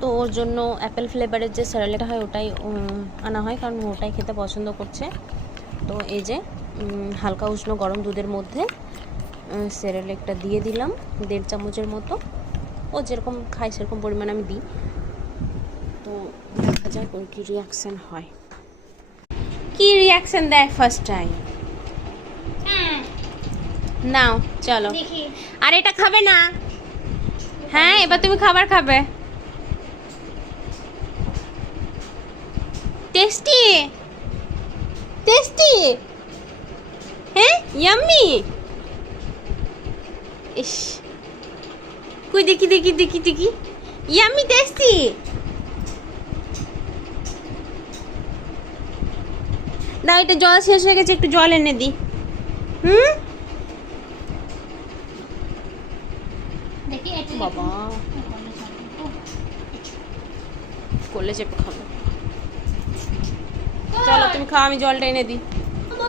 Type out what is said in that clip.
তো ওর জন্য অ্যাপেল ফ্লেভারের যে স্যারেলেকটা হয় ওটাই আনা হয়, কারণ ওটাই খেতে পছন্দ করছে। তো এই যে হালকা উষ্ণ গরম দুধের মধ্যে স্যারেলেকটা দিয়ে দিলাম 1.5 চামচের মতো। ও যেরকম খায় সেরকম পরিমাণ আমি দিই। তো দেখা যাক ওর কী রিয়াকশান হয়, কি রিয়াকশান দেয় ফার্স্ট টাইম। নাও চলো, আর এটা খাবে না? হ্যাঁ, এবার তুমি খাবার খাবে। টেস্টি টেস্টি, হ্যাঁ ইয়াম্মি। ইস, কই দেখি দেখি দেখি দেখি, ইয়াম্মি টেস্টি। দাও, এটা জল শেষ হয়ে গেছে, একটু জল এনে দি। বাবা, করলে চেপে খাবো। চলো তুমি খাও, আমি জলটা এনে দিই।